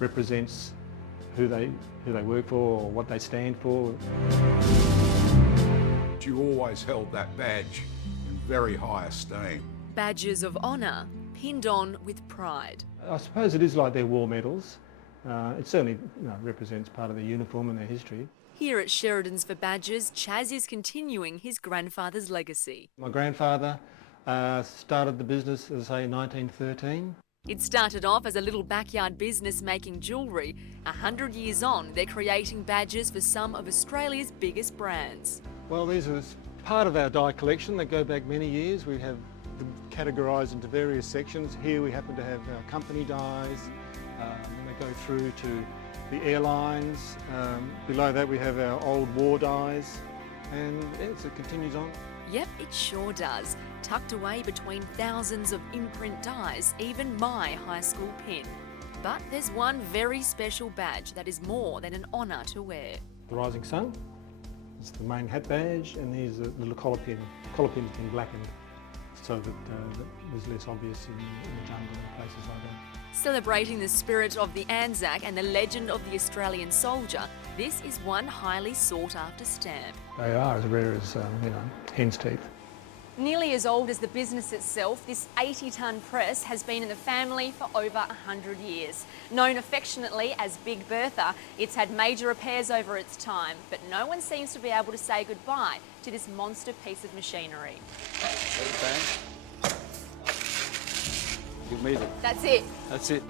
represents who they work for or what they stand for. You always held that badge in very high esteem. Badges of honour, pinned on with pride. I suppose it is like their war medals. It certainly represents part of their uniform and their history. Here at Sheridans for Badges, Chaz is continuing his grandfather's legacy. My grandfather started the business, as I say, in 1913. It started off as a little backyard business making jewellery. 100 years on, they're creating badges for some of Australia's biggest brands. Well, these are part of our die collection that go back many years. We have them categorised into various sections. Here we happen to have our company dies. They go through to the airlines. Below that we have our old war dies. And yes, it continues on. Yep, it sure does. Tucked away between thousands of imprint dies, even my high school pin. But there's one very special badge that is more than an honour to wear. The Rising Sun. It's the main hat badge, and there's a little collar pin. The collar pin's been blackened so that it was less obvious in the jungle and places like that. Celebrating the spirit of the ANZAC and the legend of the Australian soldier, this is one highly sought after stamp. They are as rare as, hen's teeth. Nearly as old as the business itself, this 80-tonne press has been in the family for over 100 years. Known affectionately as Big Bertha, it's had major repairs over its time, but no one seems to be able to say goodbye to this monster piece of machinery. You've made it. That's it. That's it.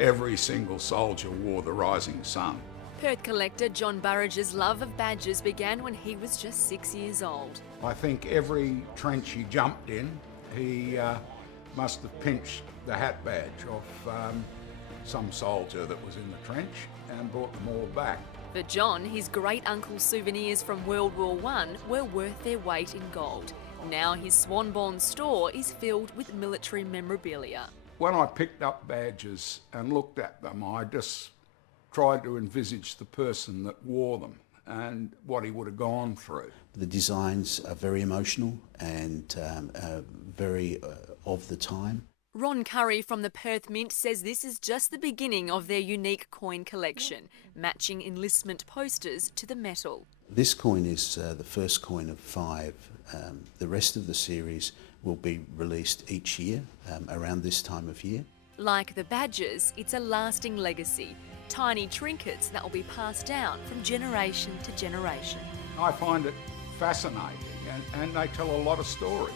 Every single soldier wore the Rising Sun. Perth collector John Burridge's love of badges began when he was just 6 years old. I think every trench he jumped in, he must have pinched the hat badge off some soldier that was in the trench and brought them all back. For John, his great-uncle's souvenirs from World War I were worth their weight in gold. Now his Swanbourne store is filled with military memorabilia. When I picked up badges and looked at them, I just tried to envisage the person that wore them and what he would have gone through. The designs are very emotional and very of the time. Ron Curry from the Perth Mint says this is just the beginning of their unique coin collection, matching enlistment posters to the metal. This coin is the first coin of 5. The rest of the series will be released each year around this time of year. Like the badges, it's a lasting legacy. Tiny trinkets that will be passed down from generation to generation. I find it fascinating and they tell a lot of stories.